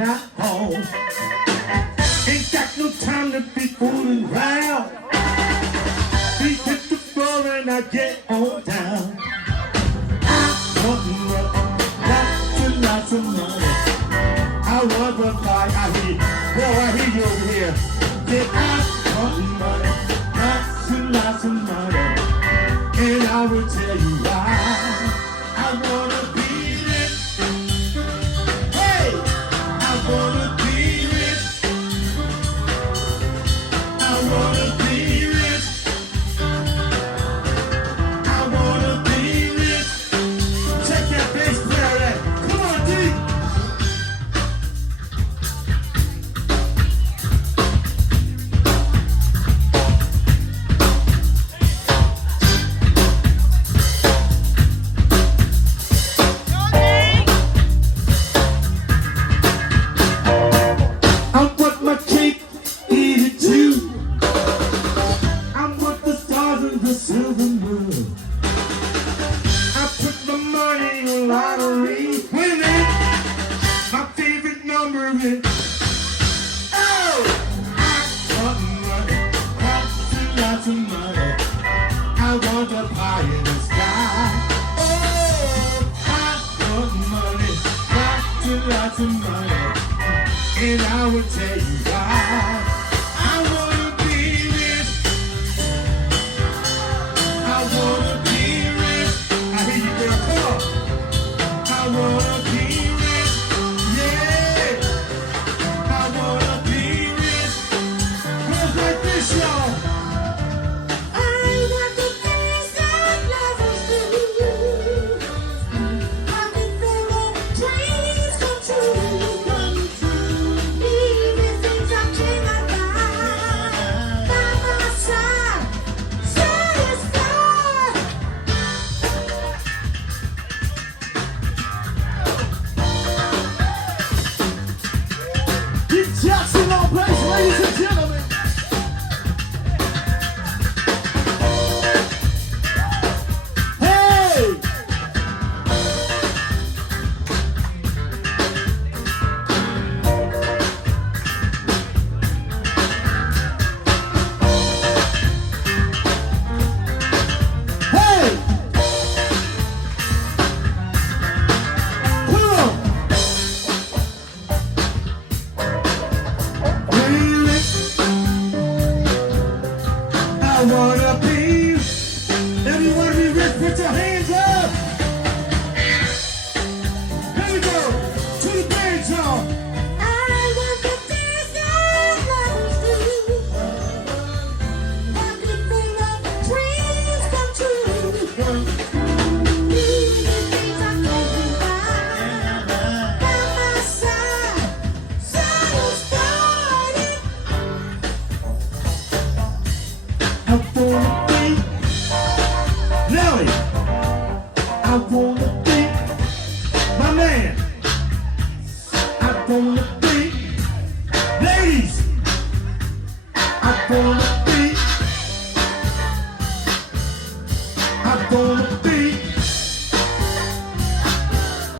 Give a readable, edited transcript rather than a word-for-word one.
not home. Ain't got no time to be fooling around. We hit the floor and I get on down. I want lots of money. I want to buy. I hear you over here. Yeah, I want money, lots of money. And I will tell you why. I wanna be rich. Hey, I wanna be rich. I wanna be rich. I wanna be rich. Check that bass player out. Come on, D. Silver moon. I put my money in lottery. Wait a minute. My favorite number is I want money, lots of money. I want the pie in the sky. Oh, I want money, lots of money. And I will tell you why. I wanna be rich. I wanna be rich. I hear you, girl. Come on. I wanna be rich. Yeah. I wanna be rich. Goes like this, y'all. I want the things that lovers do. I can feel the dreams come true. Even things I cannot buy. By my side. Jackson on place, ladies and gentlemen. Hey! Hey! Come on! I wanna be. If you wanna be rich, put your hands up. Here we go. To the band, y'all. I want the things that lovers do. Everything that dreams come true. Even things I can't buy. By my side, started. I wanna be Nelly. I wanna be my man. I wanna be ladies. I wanna